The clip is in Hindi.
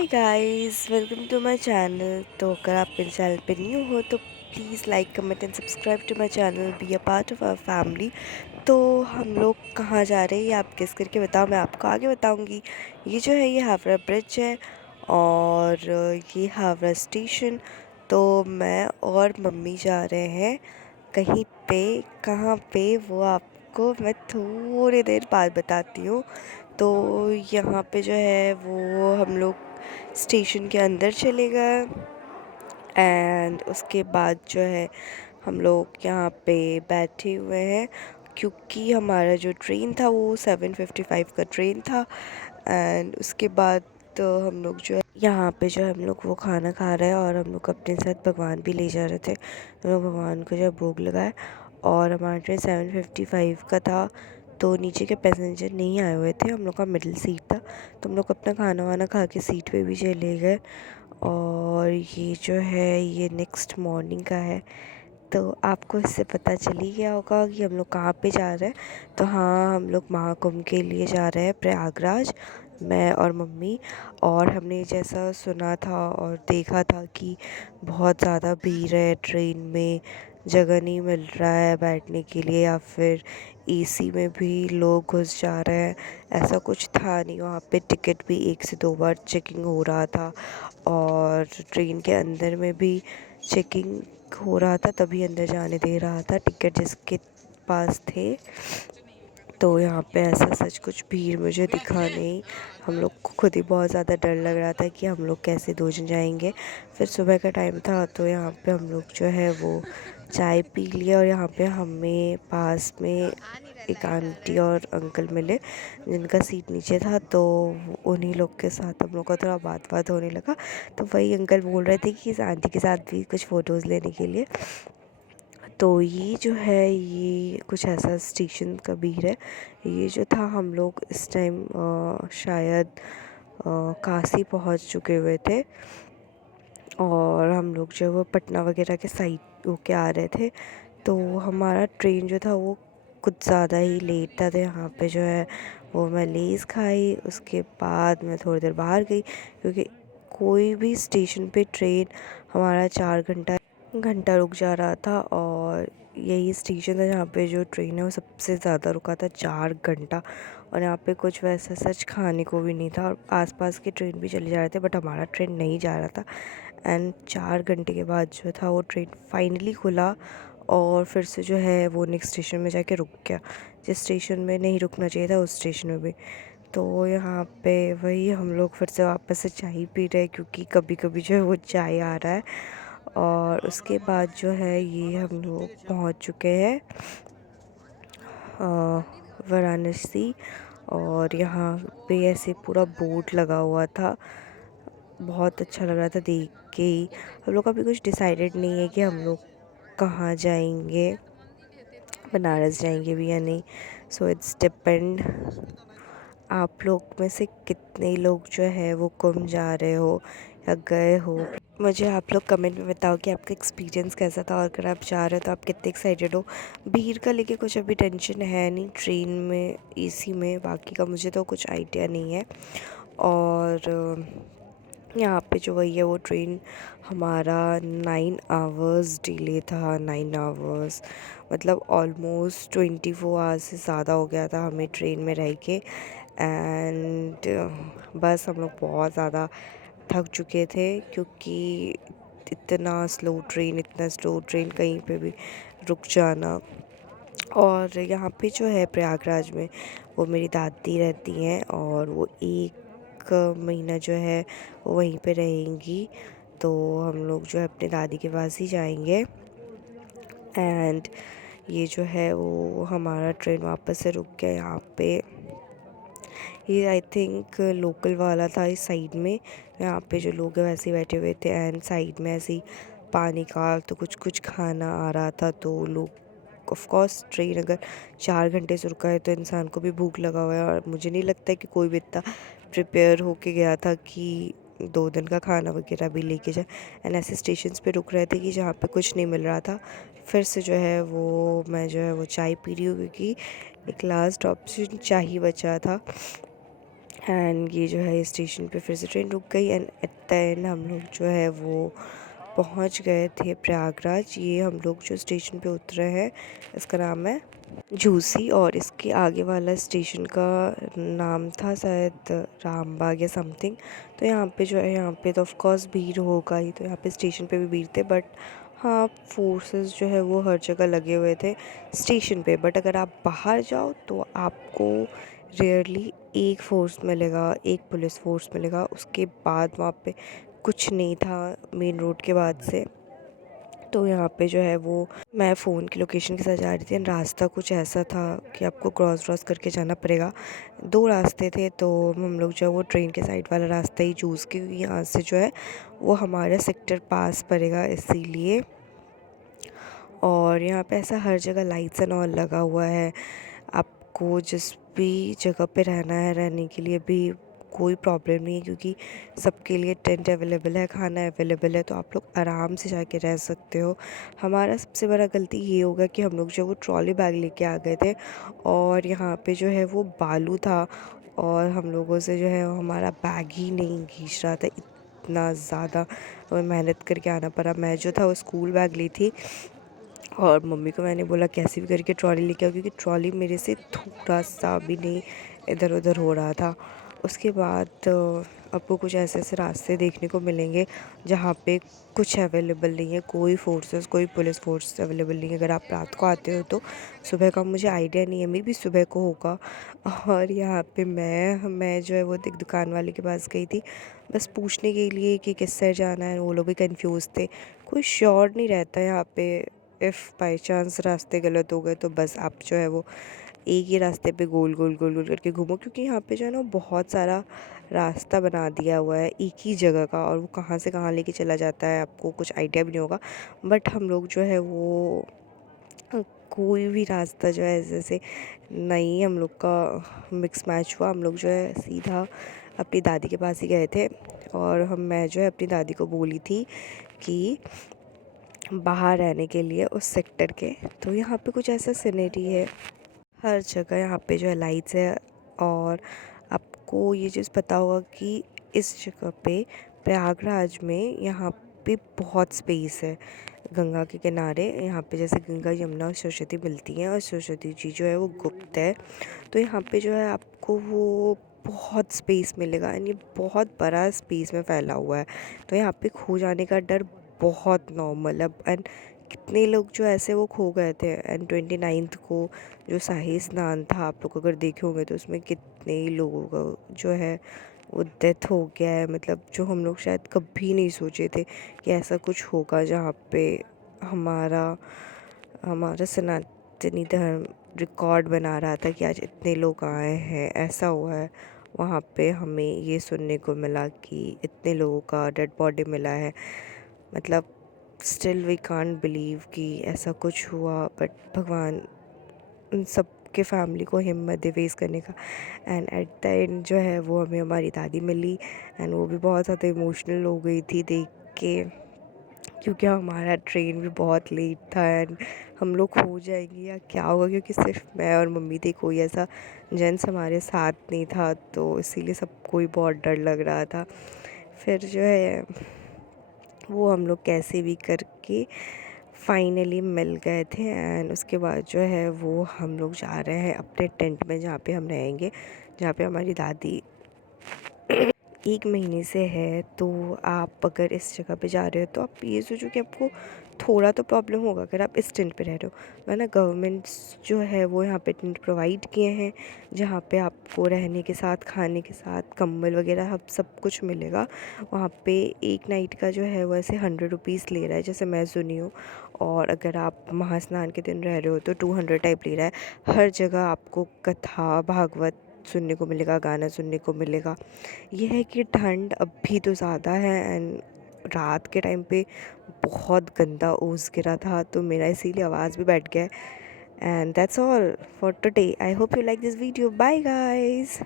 Hi guys, welcome to my channel. तो अगर आप मेरे चैनल पे न्यू हो तो please like comment and subscribe to my channel, be a part of our family. तो हम लोग कहाँ जा रहे हैं ये आप गेस करके बताओ, मैं आपको आगे बताऊंगी। ये जो है ये हावड़ा ब्रिज है और ये हावड़ा स्टेशन। तो मैं और मम्मी जा रहे हैं कहीं पे। कहाँ पे वो आपको मैं थोड़ी देर बाद बताती हूँ। तो यहाँ पे जो है वो हम लोग स्टेशन के अंदर चले गए एंड उसके बाद जो है हम लोग यहाँ पे बैठे हुए हैं क्योंकि हमारा जो ट्रेन था वो 7:55 का ट्रेन था। एंड उसके बाद तो हम लोग जो है यहाँ पे जो है हम लोग वो खाना खा रहे हैं और हम लोग अपने साथ भगवान भी ले जा रहे थे। हम लोग भगवान को जो है भोग लगाए और हमारा ट्रेन 7:55 का था। तो नीचे के पैसेंजर नहीं आए हुए थे, हम लोग का मिडिल सीट था। तो हम लोग अपना खाना वाना खा के सीट पे भी चले गए। और ये जो है ये नेक्स्ट मॉर्निंग का है। तो आपको इससे पता चल ही गया होगा कि हम लोग कहाँ पे जा रहे हैं। तो हाँ, हम लोग महाकुंभ के लिए जा रहे हैं प्रयागराज, मैं और मम्मी। और हमने जैसा सुना था और देखा था कि बहुत ज़्यादा भीड़ है ट्रेन में, जगह नहीं मिल रहा है बैठने के लिए, या फिर एसी में भी लोग घुस जा रहे हैं। ऐसा कुछ था नहीं, वहाँ पे टिकट भी 1 से 2 बार चेकिंग हो रहा था और ट्रेन के अंदर में भी चेकिंग हो रहा था, तभी अंदर जाने दे रहा था टिकट जिसके पास थे। तो यहाँ पे ऐसा सच कुछ भीड़ मुझे दिखा नहीं। हम लोग को खुद ही बहुत ज़्यादा डर लग रहा था कि हम लोग कैसे 2 जन जाएंगे। फिर सुबह का टाइम था तो यहाँ पे हम लोग जो है वो चाय पी लिया और यहाँ पे हमें पास में एक आंटी और अंकल मिले जिनका सीट नीचे था। तो उन्हीं लोग के साथ हम लोग का थोड़ा बात होने लगा। तो वही अंकल बोल रहे थे कि इस आंटी के साथ भी कुछ फ़ोटोज़ लेने के लिए। तो ये जो है ये कुछ ऐसा स्टेशन का भीड़ है। ये जो था हम लोग इस टाइम शायद काशी पहुंच चुके हुए थे और हम लोग जो है वो पटना वगैरह के साइड होके आ रहे थे। तो हमारा ट्रेन जो था वो कुछ ज़्यादा ही लेट था। तो यहाँ पे जो है वो मैं लेज़ खाई, उसके बाद मैं थोड़ी देर बाहर गई क्योंकि कोई भी स्टेशन पे ट्रेन हमारा 4 घंटा घंटा रुक जा रहा था। और यही स्टेशन था जहाँ पे जो ट्रेन है वो सबसे ज़्यादा रुका था, 4 घंटा। और यहाँ पे कुछ वैसा सच खाने को भी नहीं था और आसपास के ट्रेन भी चले जा रहे थे बट हमारा ट्रेन नहीं जा रहा था। एंड 4 घंटे के बाद जो था वो ट्रेन फाइनली खुला और फिर से जो है वो नेक्स्ट स्टेशन में जाके रुक गया, जिस स्टेशन में नहीं रुकना चाहिए था उस स्टेशन में भी। तो यहाँ पे वही हम लोग फिर से वापस से चाय पी रहे हैं क्योंकि कभी कभी जो है वो चाय आ रहा है। और उसके बाद जो है ये हम लोग पहुँच चुके हैं वाराणसी। और यहाँ पे ऐसे पूरा बोर्ड लगा हुआ था, बहुत अच्छा लग रहा था देख के ही। हम लोग का अभी कुछ डिसाइडेड नहीं है कि हम लोग कहाँ जाएंगे, बनारस जाएंगे भी या नहीं। सो इट्स डिपेंड आप लोग में से कितने लोग जो है वो कुंभ जा रहे हो या गए हो। मुझे आप लोग कमेंट में बताओ कि आपका एक्सपीरियंस कैसा था और अगर आप जा रहे हो तो आप कितने एक्साइटेड हो। भीड़ का लेके कुछ अभी टेंशन है नहीं ट्रेन में, एसी में, बाकी का मुझे तो कुछ आइडिया नहीं है। और यहाँ पे जो वही है वो ट्रेन हमारा 9 आवर्स डिले था। 9 आवर्स मतलब ऑलमोस्ट 24 आवर्स से ज़्यादा हो गया था हमें ट्रेन में रह के। एंड बस हम लोग बहुत ज़्यादा थक चुके थे क्योंकि इतना स्लो ट्रेन कहीं पे भी रुक जाना। और यहाँ पे जो है प्रयागराज में वो मेरी दादी रहती हैं और वो 1 महीना जो है वो वहीं पे रहेंगी। तो हम लोग जो है अपने दादी के पास ही जाएंगे। एंड ये जो है वो हमारा ट्रेन वापस से रुक गया यहाँ पे। ये आई थिंक लोकल वाला था इस साइड में, यहाँ पे जो लोग हैं वैसे ही बैठे हुए थे एंड साइड में ऐसे ही पानी का तो कुछ कुछ खाना आ रहा था। तो लोग ऑफ कोर्स ट्रेन अगर 4 घंटे से रुका है तो इंसान को भी भूख लगा हुआ है और मुझे नहीं लगता है कि कोई भी इतना प्रिपेयर होके गया था कि 2 दिन का खाना वगैरह भी लेके जाए। एंड ऐसे स्टेशंस पे रुक रहे थे कि जहाँ पे कुछ नहीं मिल रहा था। फिर से जो है वो मैं जो है वो चाय पी रही हूँ क्योंकि एक लास्ट ऑप्शन चाय ही बचा था। एंड ये जो है स्टेशन पे फिर से ट्रेन रुक गई एंड एट द एंड हम लोग जो है वो पहुंच गए थे प्रयागराज। ये हम लोग जो स्टेशन पे उतरे हैं इसका नाम है झूसी, और इसके आगे वाला स्टेशन का नाम था शायद रामबाग या समथिंग। तो यहाँ पे जो है, यहाँ पे तो ऑफ कोर्स भीड़ होगा ही, तो यहाँ पे स्टेशन पे भी भीड़ थे, बट हाँ फोर्सेस जो है वो हर जगह लगे हुए थे स्टेशन पे। बट अगर आप बाहर जाओ तो आपको रेयरली एक फोर्स मिलेगा, एक पुलिस फोर्स मिलेगा, उसके बाद वहाँ पे कुछ नहीं था मेन रोड के बाद से। तो यहाँ पे जो है वो मैं फ़ोन की लोकेशन के साथ जा रही थी एंड रास्ता कुछ ऐसा था कि आपको क्रॉस करके जाना पड़ेगा। 2 रास्ते थे, तो हम लोग जो है वो ट्रेन के साइड वाला रास्ता ही चूज़ किया, क्योंकि यहाँ से जो है वो हमारा सेक्टर पास पड़ेगा इसीलिए। और यहाँ पे ऐसा हर जगह लाइट्स एंड ऑल लगा हुआ है। आपको जिस भी जगह पे रहना है, रहने के लिए भी कोई प्रॉब्लम नहीं है, क्योंकि सबके लिए टेंट अवेलेबल है, खाना अवेलेबल है, तो आप लोग आराम से जाके रह सकते हो। हमारा सबसे बड़ा गलती ये होगा कि हम लोग जो वो ट्रॉली बैग लेके आ गए थे, और यहाँ पे जो है वो बालू था, और हम लोगों से जो है हमारा बैग ही नहीं खींच रहा था, इतना ज़्यादा मेहनत करके आना पड़ा। मैं जो था वो स्कूल बैग ली थी, और मम्मी को मैंने बोला कैसे भी करके ट्रॉली लेके आओ, क्योंकि ट्रॉली मेरे से थोड़ा सा भी नहीं इधर उधर हो रहा था। उसके बाद आपको कुछ ऐसे ऐसे रास्ते देखने को मिलेंगे जहाँ पे कुछ अवेलेबल नहीं है, कोई फोर्सेस, कोई पुलिस फोर्स अवेलेबल नहीं है। अगर आप रात को आते हो तो सुबह का मुझे आइडिया नहीं है, मे भी सुबह को होगा। और यहाँ पे मैं जो है वो एक दुकान वाले के पास गई थी बस पूछने के लिए कि किस साइड जाना है। वो लोग भी कंफ्यूज थे, कोई श्योर नहीं रहता यहाँ पे। इफ़ बाई चांस रास्ते गलत हो गए तो बस आप जो है वो एक ही रास्ते पे गोल गोल गोल गोल करके घूमो, क्योंकि यहाँ पे जो है ना बहुत सारा रास्ता बना दिया हुआ है एक ही जगह का, और वो कहाँ से कहाँ लेके चला जाता है आपको कुछ आइडिया भी नहीं होगा। बट हम लोग जो है वो कोई भी रास्ता जो है ऐसे से नहीं, हम लोग का मिक्स मैच हुआ। हम लोग जो है सीधा अपनी दादी के पास ही गए थे, और मैं जो है अपनी दादी को बोली थी कि बाहर रहने के लिए उस सेक्टर के। तो यहाँ पे कुछ ऐसा सीनरी है हर जगह, यहाँ पे जो है लाइट्स है। और आपको ये चीज़ पता होगा कि इस जगह पे प्रयागराज में यहाँ पे बहुत स्पेस है गंगा के किनारे। यहाँ पे जैसे गंगा यमुना और सरस्वती मिलती हैं, और सरस्वती जी जो है वो गुप्त है, तो यहाँ पे जो है आपको वो बहुत स्पेस मिलेगा, यानी बहुत बड़ा स्पेस में फैला हुआ है। तो यहाँ पे खो जाने का डर बहुत नॉर्मल है। एंड कितने लोग जो ऐसे वो खो गए थे। एंड 29 को जो शाही स्नान था, आप लोग अगर देखे होंगे तो उसमें कितने ही लोगों का जो है वो डेथ हो गया है। मतलब जो हम लोग शायद कभी नहीं सोचे थे कि ऐसा कुछ होगा, जहाँ पे हमारा हमारा सनातनी धर्म रिकॉर्ड बना रहा था कि आज इतने लोग आए हैं, ऐसा हुआ है। वहाँ पे हमें ये सुनने को मिला कि इतने लोगों का डेड बॉडी मिला है। मतलब स्टिल वी कांट बिलीव कि ऐसा कुछ हुआ, बट भगवान उन सब के फैमिली को हिम्मत दे फेस करने का। एंड एट द एंड जो है वो हमें हमारी दादी मिली, एंड वो भी बहुत ज़्यादा इमोशनल हो गई थी देख के, क्योंकि हमारा ट्रेन भी बहुत लेट था एंड हम लोग खो जाएंगे या क्या होगा, क्योंकि सिर्फ मैं और मम्मी थी, कोई ऐसा जेंट्स हमारे साथ नहीं था, तो इसीलिए सबको ही बहुत डर लग रहा था। फिर जो है वो हम लोग कैसे भी करके फाइनली मिल गए थे, एंड उसके बाद जो है वो हम लोग जा रहे हैं अपने टेंट में, जहाँ पे हम रहेंगे, जहाँ पे हमारी दादी 1 महीने से है। तो आप अगर इस जगह पे जा रहे हो तो आप ये सोचो कि आपको थोड़ा तो प्रॉब्लम होगा अगर आप इस टेंट पे रह रहे हो, वरना गवर्नमेंट्स जो है वो यहाँ पे टेंट प्रोवाइड किए हैं, जहाँ पे आपको रहने के साथ, खाने के साथ, कंबल वगैरह सब कुछ मिलेगा। वहाँ पे एक नाइट का जो है वो ऐसे 100 रुपीज़ ले रहा है, जैसे मैं सुनी हूँ। और अगर आप महास्नान के दिन रह रहे हो तो 200 टाइप ले रहा है। हर जगह आपको कथा भागवत सुनने को मिलेगा, गाना सुनने को मिलेगा। ये है कि ठंड अभी तो ज़्यादा है, एंड रात के टाइम पे बहुत गंदा ओस गिरा था, तो मेरा इसीलिए आवाज़ भी बैठ गया है। And that's all for today. I hope you like this video. Bye guys.